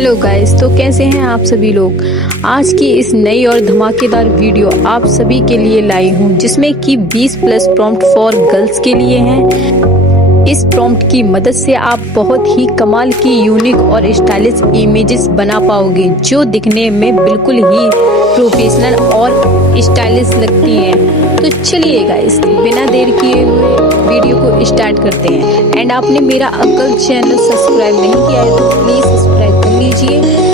Hello guys, तो कैसे हैं आप सभी लोग। आज की इस नई और धमाकेदार वीडियो आप सभी के लिए लाई हूं, जिसमें कि 20 प्लस प्रॉम्प्ट फॉर गर्ल्स के लिए हैं। इस प्रॉम्प्ट की मदद से आप बहुत ही कमाल की यूनिक और स्टाइलिश इमेजेस बना पाओगे, जो दिखने में बिल्कुल ही प्रोफेशनल और स्टाइलिश लगती हैं। तो चलिए गाइस, बिना देर किए हुए वीडियो को स्टार्ट करते हैं। एंड आपने मेरा अगर चैनल सब्सक्राइब नहीं किया है तो प्लीज सब्सक्राइब कर लीजिए